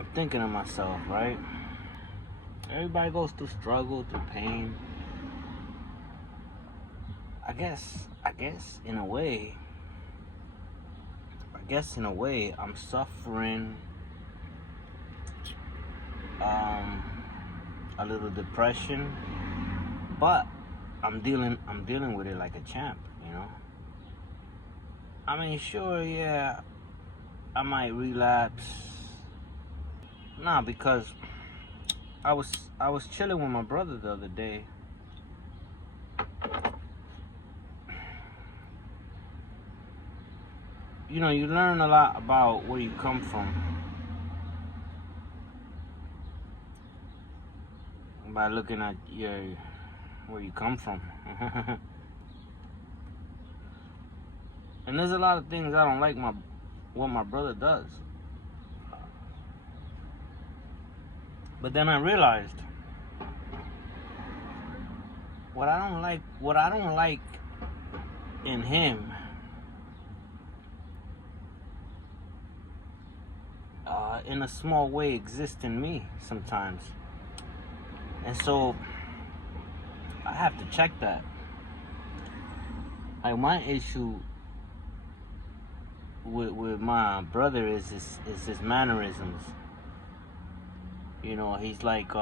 I'm thinking to myself, right? Everybody goes through struggle, through pain. I guess in a way, I'm suffering um, a little depression, but I'm dealing with it like a champ, you know. I mean, sure, yeah, I might relapse. Nah, because I was chilling with my brother the other day. You know, you learn a lot about where you come from by looking at your where you come from. And there's a lot of things I don't like what my brother does. But then I realized what I don't like in him in a small way exists in me sometimes. And so I have to check that. Like my issue with my brother is his mannerisms. You know, he's like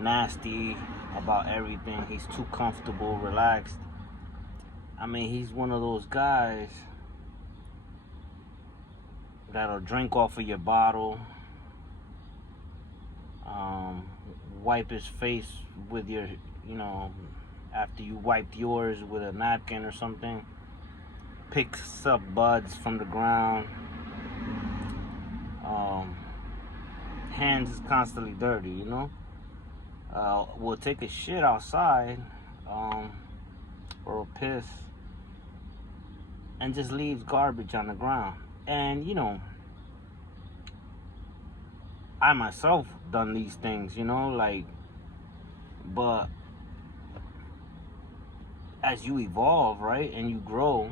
nasty about everything. He's too comfortable, relaxed. I mean, he's one of those guys that'll drink off of your bottle, wipe his face with your, you know, after you wiped yours with a napkin or something, picks up buds from the ground, hands is constantly dirty, you know. Will take a shit outside, or a piss, and just leaves garbage on the ground. And you know, I myself done these things, you know, like, but as you evolve, right, and you grow,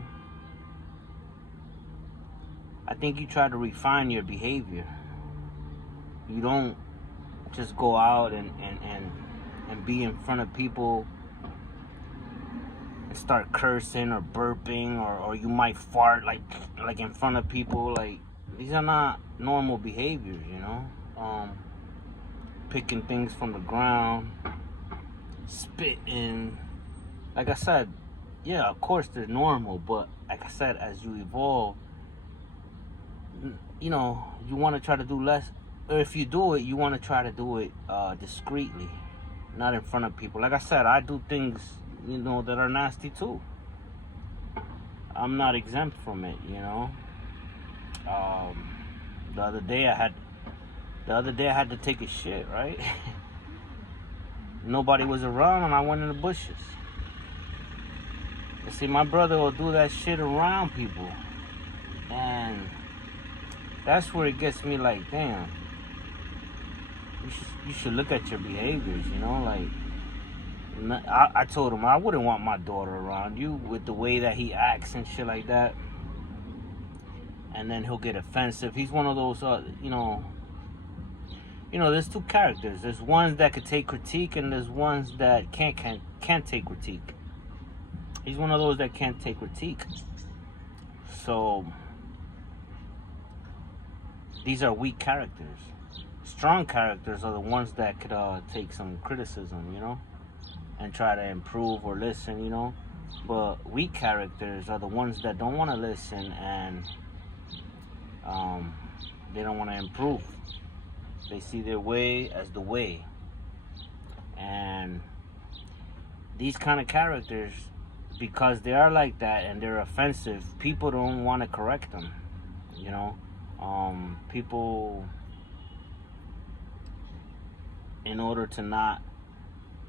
I think you try to refine your behavior. You don't just go out and be in front of people and start cursing or burping, or you might fart like in front of people. Like, these are not normal behaviors, you know. Picking things from the ground, spitting. Like I said, yeah, of course they're normal, but like I said, as you evolve, you know, you want to try to do less. Or if you do it, you want to try to do it discreetly, not in front of people. Like I said, I do things, you know, that are nasty too. I'm not exempt from it, you know. Um, the other day I had to take a shit, right? Nobody was around, and I went in the bushes. You see, my brother will do that shit around people, and that's where it gets me. Like, damn, you should look at your behaviors, you know. Like, I told him I wouldn't want my daughter around you with the way that he acts and shit like that. And then he'll get offensive. He's one of those, you know, there's two characters. There's ones that could take critique, and there's ones that can't take critique. He's one of those that can't take critique. So these are weak characters. Strong characters are the ones that could take some criticism, you know, and try to improve or listen, you know. But weak characters are the ones that don't want to listen, and they don't want to improve. They see their way as the way. And these kind of characters, because they are like that and they're offensive, people don't want to correct them, you know. People, in order to not,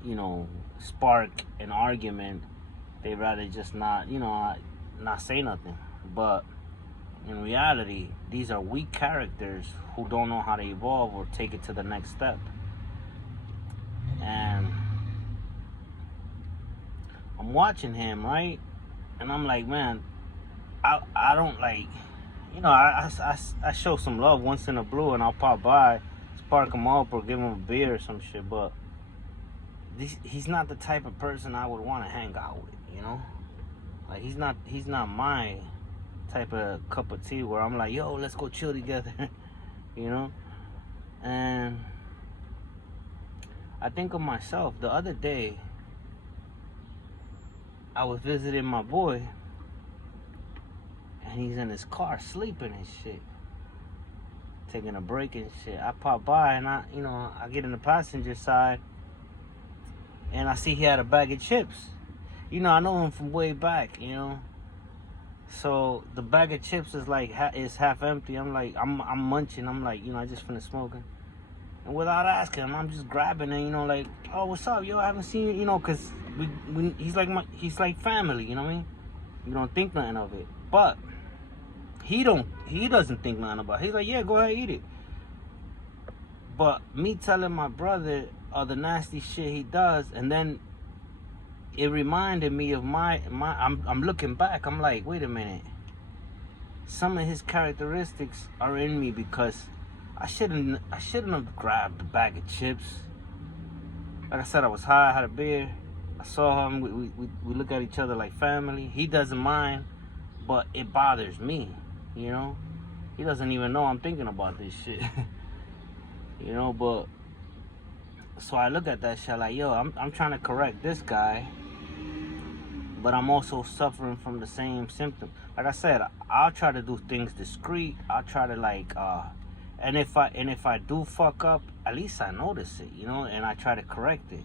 you know, spark an argument, they rather just not, you know, not say nothing. But in reality, these are weak characters who don't know how to evolve or take it to the next step. And I'm watching him, right? And I'm like, man, I don't like, you know, I show some love once in a blue, and I'll pop by, spark him up, or give him a beer or some shit. But he's not the type of person I would want to hang out with, you know. Like he's not my type of cup of tea where I'm like, yo, let's go chill together, you know. And I think of myself. The other day, I was visiting my boy, and he's in his car sleeping and shit, taking a break and shit. I pop by and I get in the passenger side, and I see he had a bag of chips. You know, I know him from way back, you know. So the bag of chips is like is half empty. I'm like, I'm munching. I'm like, you know, I just finished smoking, and without asking him, I'm just grabbing it. You know, like, oh, what's up, yo? I haven't seen you. You know, cause he's like family. You know what I mean? You don't think nothing of it, but he doesn't think nothing about it. He's like, yeah, go ahead, eat it. But me telling my brother all the nasty shit he does, and then it reminded me of I'm looking back, I'm like, wait a minute. Some of his characteristics are in me, because I shouldn't have grabbed the bag of chips. Like I said, I was high, I had a beer. I saw him, we look at each other like family. He doesn't mind, but it bothers me, you know? He doesn't even know I'm thinking about this shit. You know, but so I look at that shit like, yo, I'm trying to correct this guy, but I'm also suffering from the same symptom. Like I said, I'll try to do things discreet. I'll try to like, and if I do fuck up, at least I notice it, you know, and I try to correct it.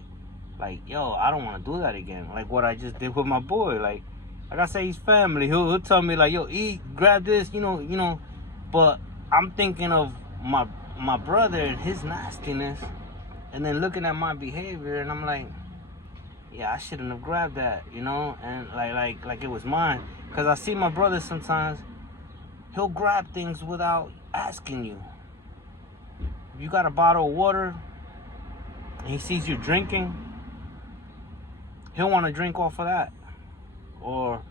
Like, yo, I don't want to do that again. Like what I just did with my boy. Like I say, he's family. He'll tell me like, yo, eat, grab this, you know. But I'm thinking of my brother and his nastiness, and then looking at my behavior, and I'm like, yeah, I shouldn't have grabbed that, you know, and like it was mine. Because I see my brother sometimes, he'll grab things without asking you. If you got a bottle of water, and he sees you drinking, he'll want to drink off of that. Or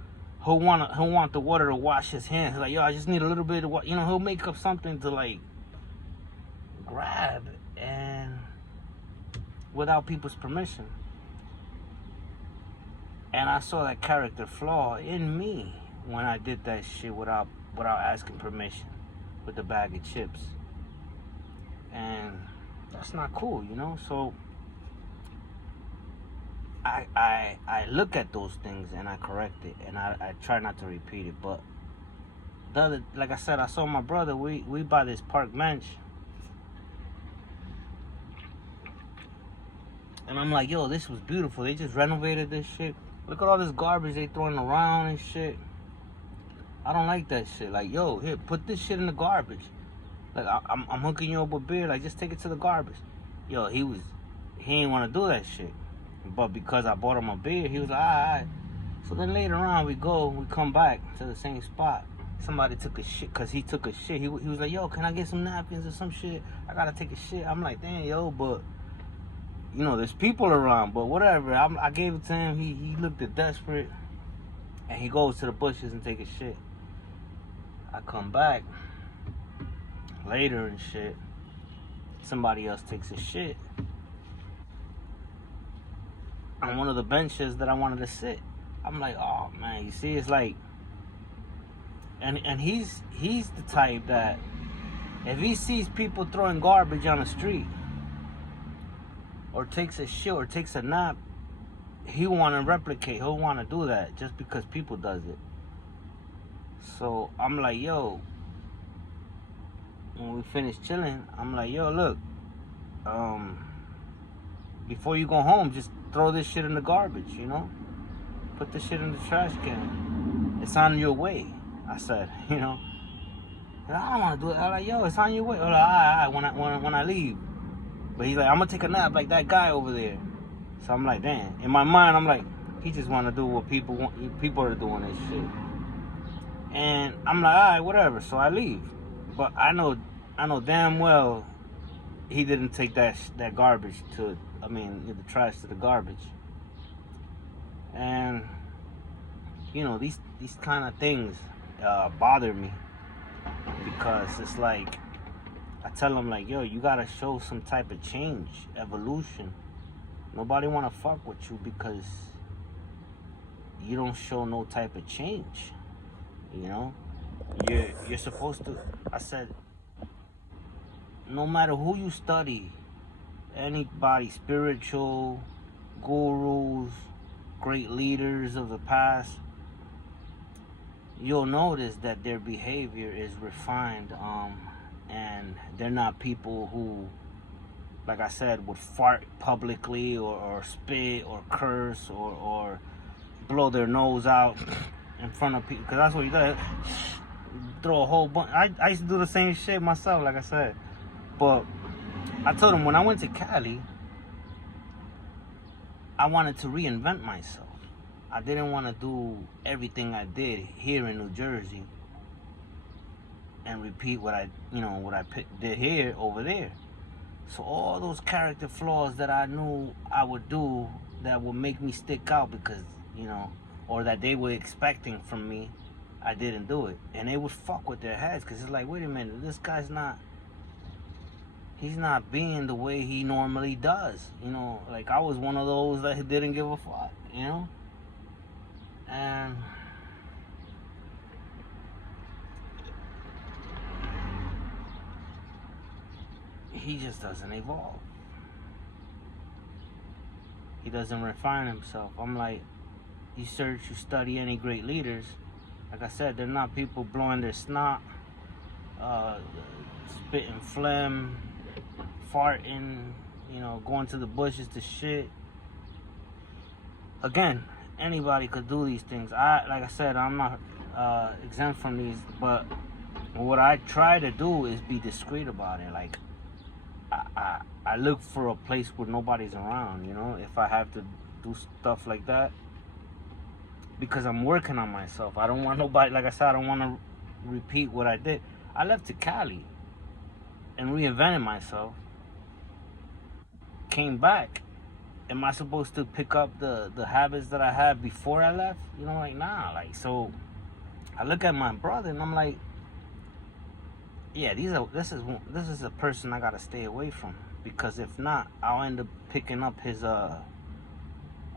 he'll want the water to wash his hands. He's like, yo, I just need a little bit of water. You know, he'll make up something to like grab, and without people's permission. And I saw that character flaw in me when I did that shit without asking permission with the bag of chips. And that's not cool, you know? So I look at those things and I correct it, and I try not to repeat it. But like I said, I saw my brother, we by this park bench, and I'm like, yo, this was beautiful. They just renovated this shit. Look at all this garbage they throwing around and shit. I don't like that shit. Like, yo, here, put this shit in the garbage. Like, I'm hooking you up with beer. Like, just take it to the garbage. Yo, he ain't want to do that shit. But because I bought him a beer, he was like, all right. So then later on, we come back to the same spot. Somebody took a shit, because he took a shit. He was like, yo, can I get some napkins or some shit? I got to take a shit. I'm like, damn, yo, but you know, there's people around, but whatever. I gave it to him. He looked desperate, and he goes to the bushes and take a shit. I come back later and shit. Somebody else takes a shit on one of the benches that I wanted to sit. I'm like, oh man, you see, it's like, and he's the type that if he sees people throwing garbage on the street, or takes a shit, or takes a nap, he'll want to replicate. He'll want to do that just because people does it. So I'm like, yo, when we finish chilling, I'm like, yo, look, before you go home, just throw this shit in the garbage, you know? Put this shit in the trash can. It's on your way, I said, you know? And I don't want to do it. I'm like, yo, it's on your way. I'm like, all right, when I leave. But he's like, I'm gonna take a nap like that guy over there. So I'm like, damn. In my mind, I'm like, he just want to do what people want. People are doing this shit. And I'm like, all right, whatever. So I leave. But I know damn well he didn't take that garbage to, the trash to the garbage. And you know, these kind of things bother me. because it's like, I tell him like, yo, you gotta show some type of change, evolution. Nobody wanna fuck with you because you don't show no type of change. You know, you're supposed to. I said, no matter who you study, anybody, spiritual, gurus, great leaders of the past, you'll notice that their behavior is refined, and they're not people who, like I said, would fart publicly or spit or curse or blow their nose out in front of people, because that's what you do. Throw a whole bunch. I used to do the same shit myself, like I said. But I told him when I went to Cali, I wanted to reinvent myself. I didn't want to do everything I did here in New Jersey and repeat what I did here over there. So all those character flaws that I knew I would do that would make me stick out because, or that they were expecting from me, I didn't do it. And they would fuck with their heads because it's like, wait a minute, this guy's he's not being the way he normally does. Like I was one of those that didn't give a fuck, And he just doesn't evolve. He doesn't refine himself. I'm like, you search, you study any great leaders. Like I said, they're not people blowing their snot, spitting phlegm, farting, going to the bushes to shit. Again, anybody could do these things. Like I said, I'm not exempt from these, but what I try to do is be discreet about it. Like, I look for a place where nobody's around, if I have to do stuff like that, because I'm working on myself. I don't want nobody, like I said, I don't want to repeat what I did. I left to Cali and reinvented myself, came back. Am I supposed to pick up the habits that I had before I left? Nah. So I look at my brother and I'm like, yeah, this is a person I gotta stay away from, because if not, I'll end up picking up his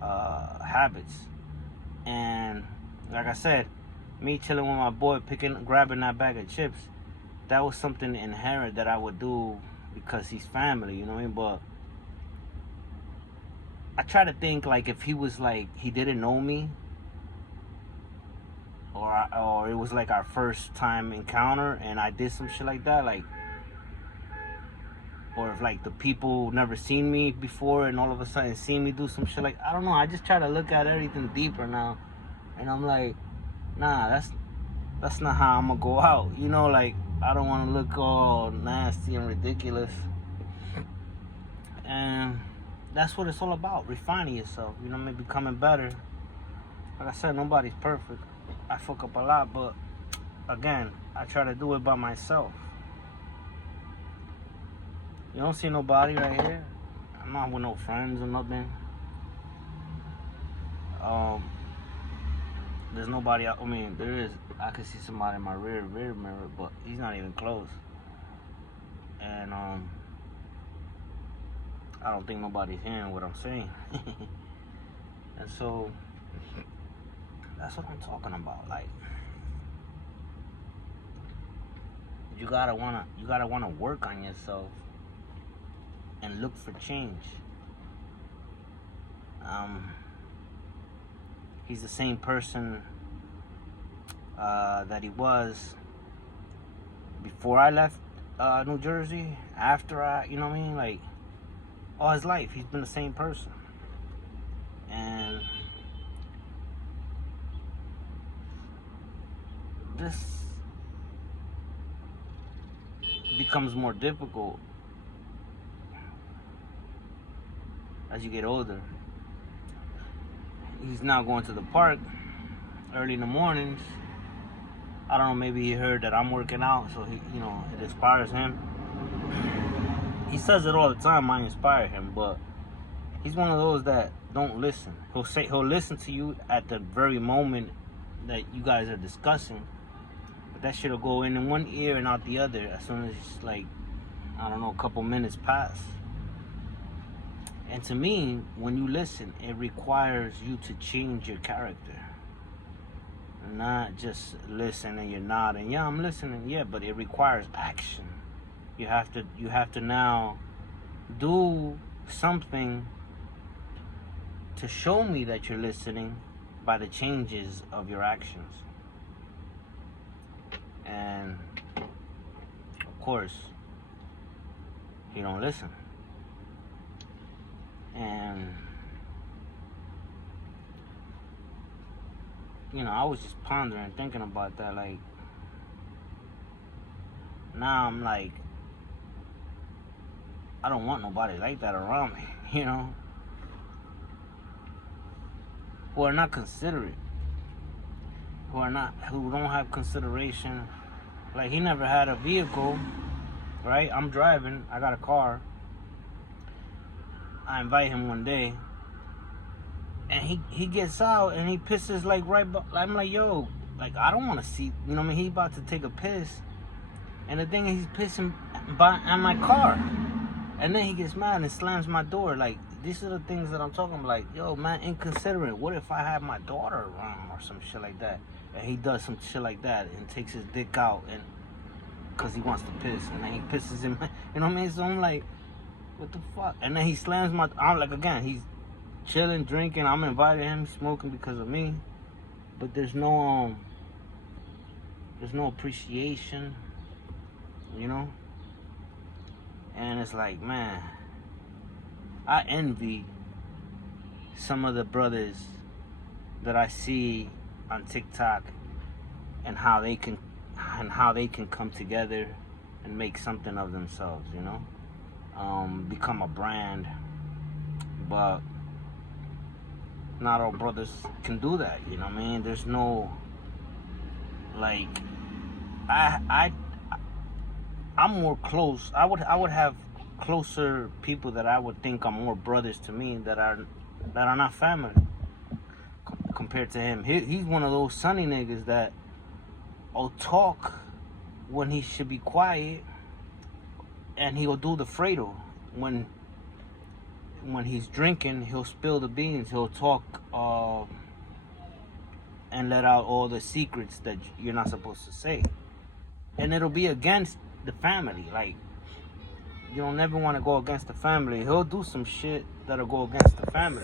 habits. And like I said, me chilling with my boy, grabbing that bag of chips, that was something inherent that I would do because he's family, you know what I mean? But I try to think like if he was like he didn't know me, or it was like our first time encounter and I did some shit like that, like, or if like the people never seen me before and all of a sudden seen me do some shit, like, I don't know. I just try to look at everything deeper now, and I'm like, nah, that's not how I'm gonna go out. Like, I don't want to look all nasty and ridiculous, and that's what it's all about, refining yourself, maybe becoming better. Like I said, nobody's perfect. I fuck up a lot, but again, I try to do it by myself. You don't see nobody right here. I'm not with no friends or nothing. There's nobody. There is. I can see somebody in my rear mirror, but he's not even close. And I don't think nobody's hearing what I'm saying. And so that's what I'm talking about. Like, you gotta wanna work on yourself and look for change. He's the same person that he was before I left New Jersey. After I, like, all his life he's been the same person. And this becomes more difficult as you get older. He's now going to the park early in the mornings. I don't know, maybe he heard that I'm working out, so he, it inspires him. He says it all the time, I inspire him, but he's one of those that don't listen. He'll listen to you at the very moment that you guys are discussing, that shit'll go in one ear and out the other as soon as, like, I don't know, a couple minutes pass. And to me, when you listen, it requires you to change your character. Not just listen and you're nodding. Yeah, I'm listening. Yeah, but it requires action. You have to now do something to show me that you're listening by the changes of your actions. And of course, he don't listen. And you know, I was just pondering, thinking about that. Like, now I'm like, I don't want nobody like that around me, you know, who are not considerate, who don't have consideration. Like, he never had a vehicle, right? I'm driving, I got a car. I invite him one day, and he gets out and he pisses like I'm like, yo, like, I don't want to see, you know what I mean? He about to take a piss, and the thing is, he's pissing on my car, and then he gets mad and slams my door. Like, these are the things that I'm talking about. Like, yo, man, inconsiderate. What if I have my daughter around or some shit like that, and he does some shit like that and takes his dick out and because he wants to piss, and then he pisses him, you know what I mean? So I'm like, what the fuck? And then he slams my, I'm like, again, he's chilling, drinking, I'm inviting him, smoking because of me, but there's no appreciation, you know? And it's like, man, I envy some of the brothers that I see on TikTok and how they can come together and make something of themselves, you know? Become a brand. But not all brothers can do that, you know what I mean? There's no, like, I'm more close. I would have closer people that I would think are more brothers to me that are not family compared to him. He's one of those sunny niggas that will talk when he should be quiet, and he'll do the Fredo. When he's drinking, he'll spill the beans. He'll talk and let out all the secrets that you're not supposed to say. And it'll be against the family. Like, you don't never want to go against the family. He'll do some shit that'll go against the family.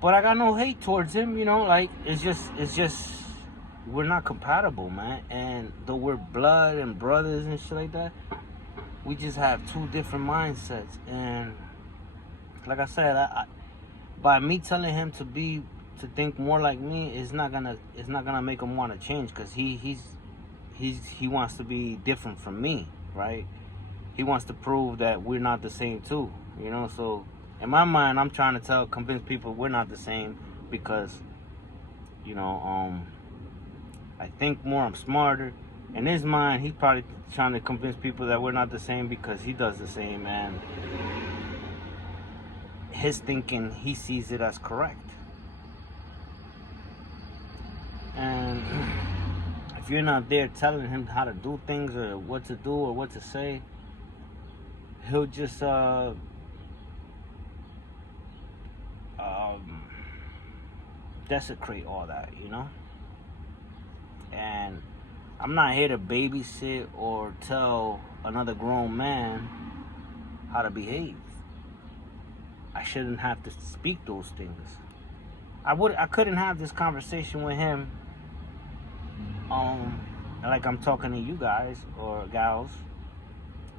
But I got no hate towards him, you know, like, it's just we're not compatible, man. And though we're blood and brothers and shit like that, we just have two different mindsets. And like I said, by me telling him to think more like me, it's not gonna make him want to change, because he wants to be different from me, right? He wants to prove that we're not the same too, you know. So in my mind, I'm trying to convince people we're not the same, because, you know, I think more, I'm smarter. In his mind, he's probably trying to convince people that we're not the same because he does the same, and his thinking, he sees it as correct. And if you're not there telling him how to do things or what to do or what to say, he'll just desecrate all that, you know? And I'm not here to babysit or tell another grown man how to behave. I shouldn't have to speak those things. I couldn't have this conversation with him like I'm talking to you guys or gals,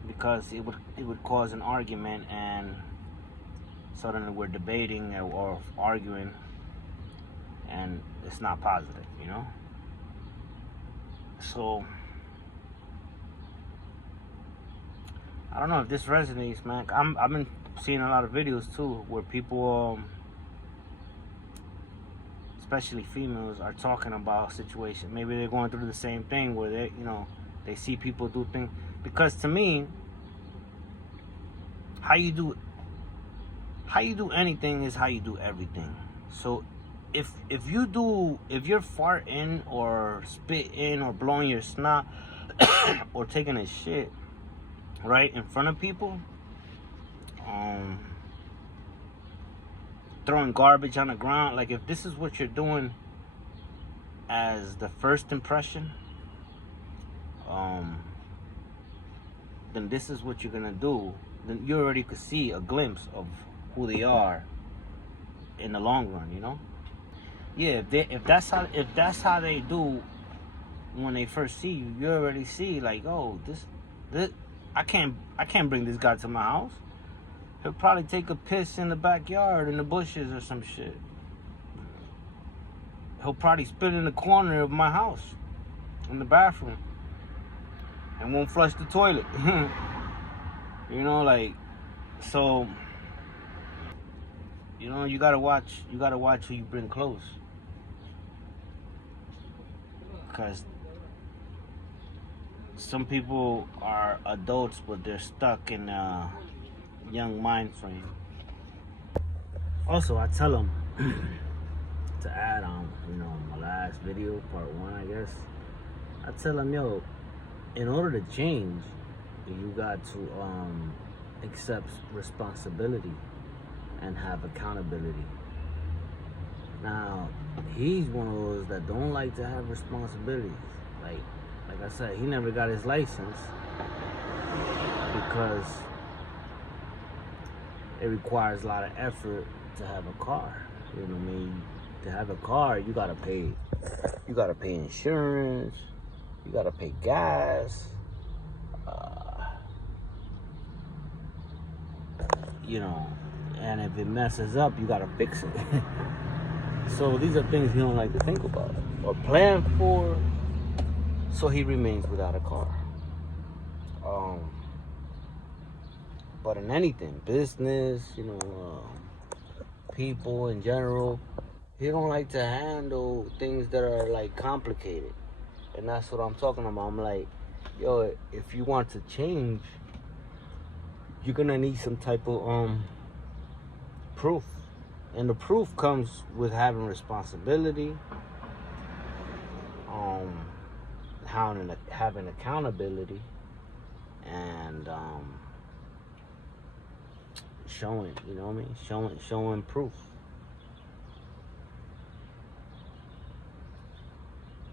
because it would cause an argument, and suddenly we're debating or arguing, and it's not positive, you know? So I don't know if this resonates, man. I've been seeing a lot of videos too where people, especially females, are talking about situations. Maybe they're going through the same thing where they, you know, they see people do things. Because to me, how you do anything is how you do everything. So if you're farting or spitting or blowing your snot or taking a shit right in front of people, throwing garbage on the ground, like if this is what you're doing as the first impression, then this is what you're gonna do. Then you already could see a glimpse of who they are in the long run, you know. Yeah, if that's how they do when they first see you, you already see like, oh, this I can't bring this guy to my house. He'll probably take a piss in the backyard in the bushes or some shit. He'll probably spit in the corner of my house in the bathroom and won't flush the toilet. You know, like, so, you know, you gotta watch who you bring close. Because some people are adults, but they're stuck in a young mind frame. Also, I tell them, to add on, you know, my last video, part 1, I guess, I tell them, yo, in order to change, you got to accept responsibility and have accountability. Now, he's one of those that don't like to have responsibilities. Like I said, he never got his license because it requires a lot of effort to have a car. You know what I mean? To have a car, you gotta pay insurance, you gotta pay gas, you know, and if it messes up, you gotta fix it. So these are things he don't like to think about or plan for, so he remains without a car. But in anything, business, you know, people in general, he don't like to handle things that are like complicated. And that's what I'm talking about. I'm like, yo, if you want to change, you're gonna need some type of proof. And the proof comes with having responsibility, having accountability, and showing, you know what I mean? Showing proof.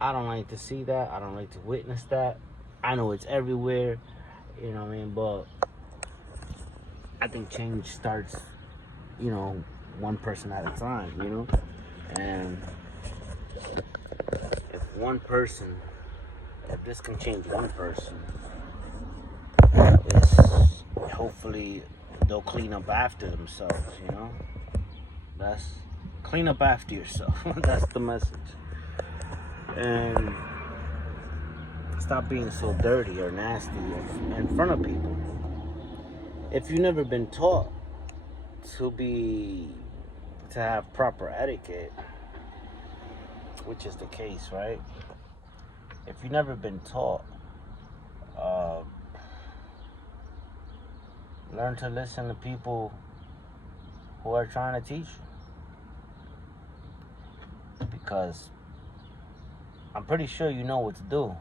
I don't like to see that. I don't like to witness that. I know it's everywhere, you know what I mean? But I think change starts, you know, one person at a time, you know? And if this can change one person, hopefully they'll clean up after themselves, you know? Clean up after yourself. That's the message. And stop being so dirty or nasty in front of people. If you've never been taught to have proper etiquette, which is the case, right? If you've never been taught, learn to listen to people who are trying to teach you. Because I'm pretty sure you know what to do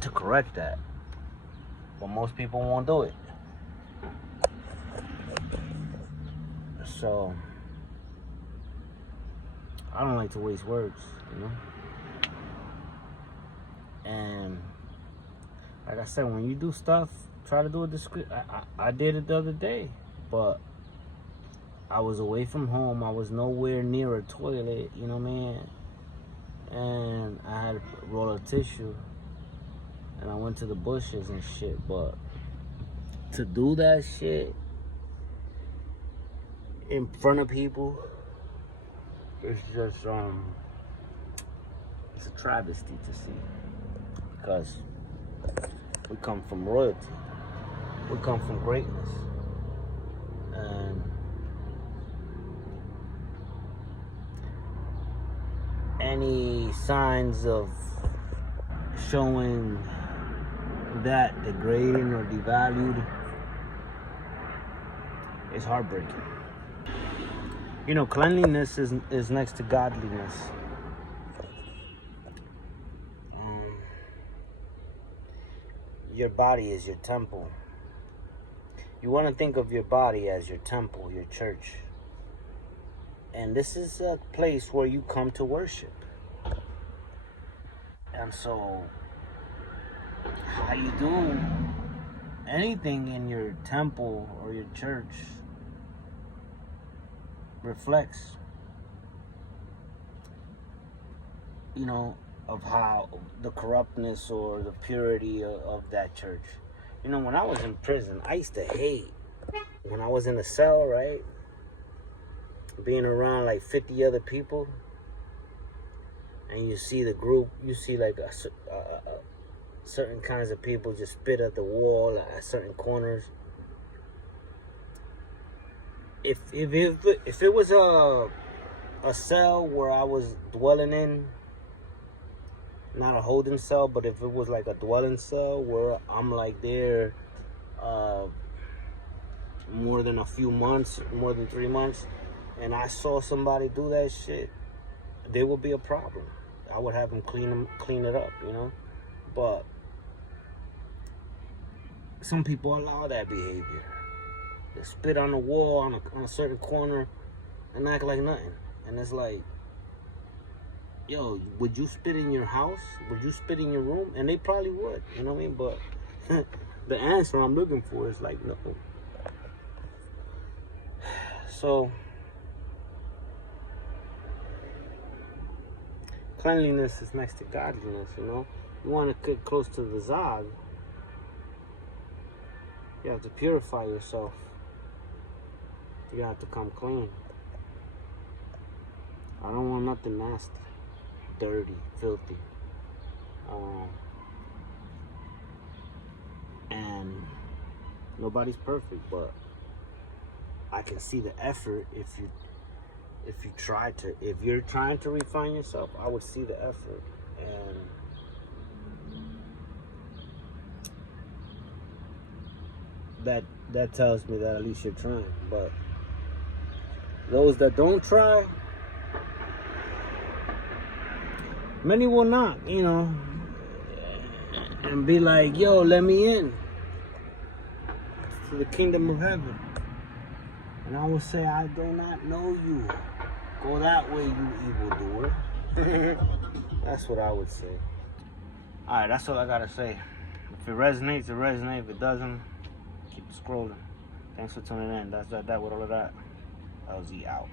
to correct that. But most people won't do it. So, I don't like to waste words, you know? And, like I said, when you do stuff, try to do it discreet. I did it the other day, but I was away from home. I was nowhere near a toilet, you know what I mean? And I had a roll of tissue, and I went to the bushes and shit. But to do that shit in front of people, it's just it's a travesty to see, because we come from royalty, we come from greatness, and any signs of showing that degrading or devalued is heartbreaking. You know, cleanliness is next to godliness. Your body is your temple. You want to think of your body as your temple, your church. And this is a place where you come to worship. And so, how you do anything in your temple or your church reflects, you know, of how the corruptness or the purity of that church. You know, when I was in prison, I used to hate, when I was in a cell, right, being around like 50 other people, and you see the group, you see like certain kinds of people just spit at the wall at certain corners. If it was a cell where I was dwelling in, not a holding cell, but if it was like a dwelling cell where I'm like there more than a few months, more than 3 months, and I saw somebody do that shit, there would be a problem. I would have them clean it up, you know. But some people allow that behavior. They spit on the wall on a certain corner and act like nothing. And it's like, yo, would you spit in your house? Would you spit in your room? And they probably would, you know what I mean? But the answer I'm looking for is like, no. So, cleanliness is next to godliness, you know? You want to get close to the Zod, you have to purify yourself. You have to come clean. I don't want nothing nasty, dirty, filthy. And nobody's perfect, but I can see the effort if you're trying to refine yourself. I would see the effort, and that tells me that at least you're trying. But those that don't try, many will not, you know, and be like, yo, let me in to the kingdom of heaven. And I will say, I do not know you. Go that way, you evildoer. That's what I would say. All right, that's all I got to say. If it resonates, it resonates. If it doesn't, keep scrolling. Thanks for tuning in. That's that with all of that. LZ out.